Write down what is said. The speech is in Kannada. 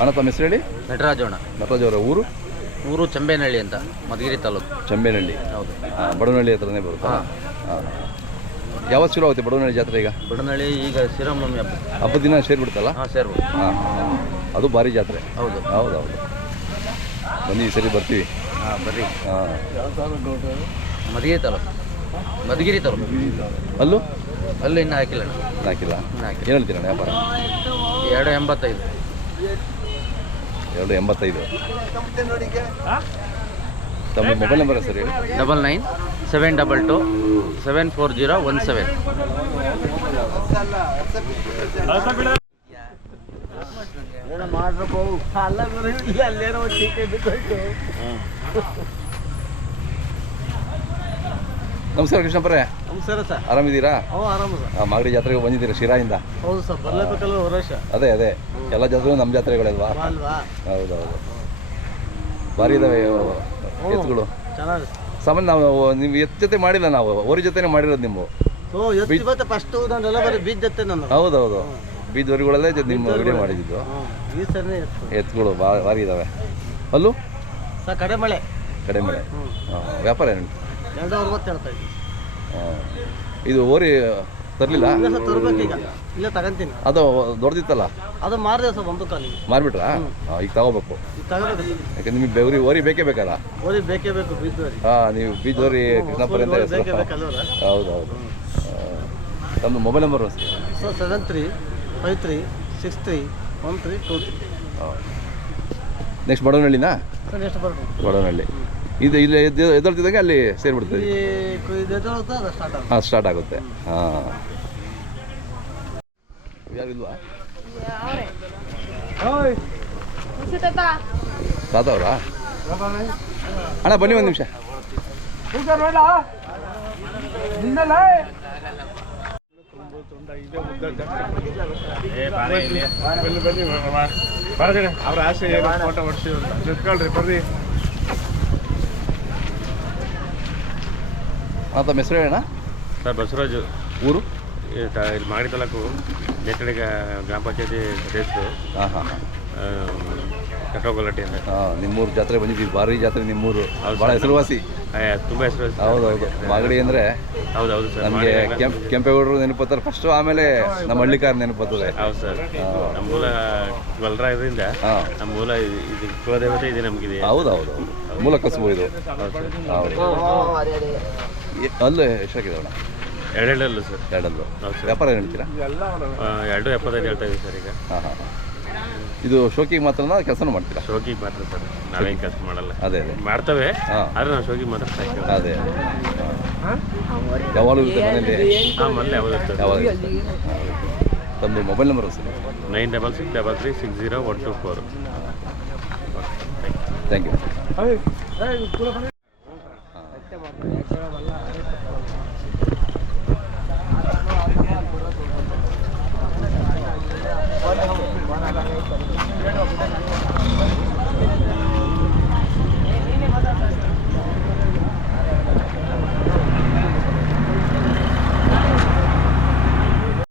ಅಣ್ಣ ತಮ್ಮ ಹೆಸರು ಹೇಳಿ. ನಟರಾಜು ಅಣ್ಣ. ನಟರಾಜ್ ಅವರ ಊರು ಚಂಬೇನಹಳ್ಳಿ ಅಂತ, ಮಧುಗಿರಿ ತಾಲೂಕು. ಚಂಬೇನಹಳ್ಳಿ. ಹೌದು. ಬಡವನಹಳ್ಳಿ ಹತ್ರನೇ ಬರುತ್ತೆ. ಹಾಂ. ಯಾವತ್ತು ಶುರು ಆಗುತ್ತೆ ಬಡವನಹಳ್ಳಿ ಜಾತ್ರೆ? ಈಗ ಬಡವನಹಳ್ಳಿ ಈಗ ಶ್ರೀರಾಮನವಮಿ ಹಬ್ಬದ ದಿನ ಸೇರಿಬಿಡ್ತಲ್ಲ? ಹಾಂ, ಸೇರ್ಬೋದು. ಹಾಂ, ಅದು ಭಾರಿ ಜಾತ್ರೆ. ಹೌದು ಹೌದೌದು. ಬನ್ನಿ, ಈ ಸರಿ ಬರ್ತೀವಿ. ಹಾಂ, ಬರ್ರಿ. ಹಾಂ. ಮಧುಗಿರಿ ತಾಲೂಕು. ಮಧುಗಿರಿ ತಾಲೂಕು. ಅಲ್ಲೂ ಇನ್ನೂ ಹಾಕಿಲ್ಲ ಅಣ್ಣ. ಹಾಕಿಲ್ಲ. ಏನು ಹೇಳ್ತೀರಣ್ಣ ವ್ಯಾಪಾರ? 285. 285. ತಮ್ಮ ಮೊಬೈಲ್ ನಂಬರ್ ಸರ್ ಹೇಳಿ. 9972274017. ನಮಸ್ಕಾರ ಕೃಷ್ಣಪ್ಪರೇ. ನಮಸ್ಕಾರ ಸರ್. ಆರಾಮಿದ್ದೀರಾ? ಆರಾಮ ಸರ್. ಮಾಗಡಿ ಜಾತ್ರೆಗೆ ಬಂದಿದ್ದೀರಾ ಶಿರಾಯಿಂದ? ಹೌದು ಸರ್, ಬರಲೇಬೇಕಲ್ಲ ವರ್ಷ. ಅದೇ ಎಲ್ಲ ಜಾತ್ರೆಗೂ ನಮ್ಮ ಜಾತ್ರೆಗಳಲ್ವಾ? ಹೌದೌದು. ಭಾರಿ ಇದಾವೆ ಎತ್ತುಗಳು. ಚೆನ್ನಾಗಿ ಸಾಮಾನ್ಯ ನಾವು ನೀವು ಎತ್ತು ಜೊತೆ ಮಾಡಿಲ್ಲ, ನಾವು ಓರಿ ಜೊತೆನೇ ಮಾಡಿರೋದು. ನೀವು ಫಸ್ಟ್ ನಂದೆಲ್ಲ ಬರೀ ಬೀಜ ಜೊತೆ ನಾನು. ಹೌದೌದು, ಬೀಜವರಿಗಳಲ್ಲೇ ನಿಮ್ಮ ವಿಡಿಯೋ ಮಾಡಿದ್ದು. ಈ ಸರಿ ಎತ್ತುಗಳು ಭಾರಿ ಇದಾವೆ. ಅಲ್ಲೂ ಸರ್ ಕಡಿಮೆ. ವ್ಯಾಪಾರ ಏನು? 260 ಹೇಳ್ತಾ ಇದ್ದೀನಿ. ಇದು ಓರಿ ತರಲಿಲ್ಲ? ತರಬೇಕೀಗ, ಇಲ್ಲೇ ತಗೊಂತೀನಿ. ಅದು ದೊಡ್ಡದಿತ್ತಲ್ಲ, ಅದು ಮಾರಿದೆ ಸರ್, ಒಂದು ಕಾಲಿಗೆ ಮಾರ್ಬಿಟ್ರಾ? ಈಗ ತಗೋಬೇಕು. ಈಗ ತಗೋಬೇಕು ಸರ್. ಯಾಕೆ ನಿಮಗೆ ಓರಿ ಬೇಕೇ ಬೇಕಲ್ಲ? ಓರಿ ಬೇಕೇ ಬೇಕು, ಬೀಜದವರಿ. ನೀವು ಬೀಜದವರಿ ಕೃಷ್ಣಪ್ಪರ ಅಂತ ಹೆಸರು. ಹೌದೌದು. ತಮ್ಮ ಮೊಬೈಲ್ ನಂಬರ್ ಸರ್ 7353631323. ನೆಕ್ಸ್ಟ್ ಬಡವನಹಳ್ಳಿನಾ? ಸರ್ ಎಷ್ಟು ಬರ್ಬೋದು? ಬಡವನಹಳ್ಳಿ. ಇದು ಇಲ್ಲಿ ಎದ್ದೊಳ್ತಿದ್ದಂಗೆ ಅಲ್ಲಿ ಸೇರಿಬಿಡ್ತದೆ. ಹಾಂ, ಸ್ಟಾರ್ಟ್ ಆಗುತ್ತೆ. ಹಾಂ. ಯಾರು ಇಲ್ವಾ? ತಾತ ಅವರಾ? ಅಣ್ಣ ಬನ್ನಿ ಒಂದು ನಿಮಿಷ. ಅವ್ರ ಆಸೆ ಫೋಟೋ ಹೊಡ್ಸಿ ನಿಂತ್ಕೊಳ್ರಿ, ಬರ್ರಿ. ತಮ್ಮ ಹೆಸರು ಹೇಳೋಣ. ಸರ್ ಬಸವರಾಜು. ಊರು? ಇಲ್ಲಿ ಮಾಗಡಿ ತಾಲೂಕು ನೆಟ್ಟಡೆ ಗ್ರಾಮ ಪಂಚಾಯತಿ ಸದಸ್ಯರು. ಕಟ್ಟೋಗಲಟ್ಟಿ ಅಂತ. ನಿಮ್ಮೂರು ಜಾತ್ರೆ ಬಂದಿದ್ದೀವಿ, ಭಾರಿ ಜಾತ್ರೆ ನಿಮ್ಮೂರು. ಭಾಳ ಹೆಸರುವಾಸಿ. ತುಂಬ ಹೆಸರು. ಹೌದೌದು. ಮಾಗಡಿ ಅಂದರೆ ಹೌದೌದು ಸರ್. ನಮಗೆ ಕೆಂಪೇಗೌಡರು ನೆನಪತ್ತಾರೆ ಫಸ್ಟು, ಆಮೇಲೆ ನಮ್ಮ ಹಳ್ಳಿಕಾರ ನೆನಪತ್ತದೆ. ಹೌದು ಸರ್. ನಮ್ಮ ಮೂಲ ಗೊಲ್ರಾಯದಿಂದ, ನಮ್ಮ ಮೂಲ ಇದು ಕುಲದೇವತೆ ಇದೆ ನಮಗಿದೆ. ಹೌದೌದು, ಮೂಲ ಕಸುಬು ಇದು. ಹೌದು. ಅಲ್ಲೇ ಎಷ್ಟಾಗಿದ್ದಾವಣ್ಣ? 2 ಸರ್. 2 ವ್ಯಾಪಾರ ಏನು ಹೇಳ್ತೀರಾ? 275 ಹೇಳ್ತಾ ಇದ್ದೀವಿ ಸರ್ ಈಗ. ಹಾಂ. ಇದು ಶೋಕಿಗೆ ಮಾತ್ರನಾ ಕೆಲಸನೂ ಮಾಡ್ತೀರಾ? ಶೋಕಿಗೆ ಮಾತ್ರ ಸರ್, ನಾವೇನು ಕೆಲಸ ಮಾಡಲ್ಲ. ಅದೇ ಮಾಡ್ತೇವೆ, ಆದರೆ ನಾವು ಶೋಕಿಗೆ ಮಾತ್ರ ಸಾಕು. ಅದೇ ಯಾವಾಗಲೂ ಇರುತ್ತೆ ಮನೇಲಿ? ಹಾಂ, ಮೊದಲೇ ಯಾವಾಗ? ತಮ್ಮದು mobile number sir? 9663360124. Thank you.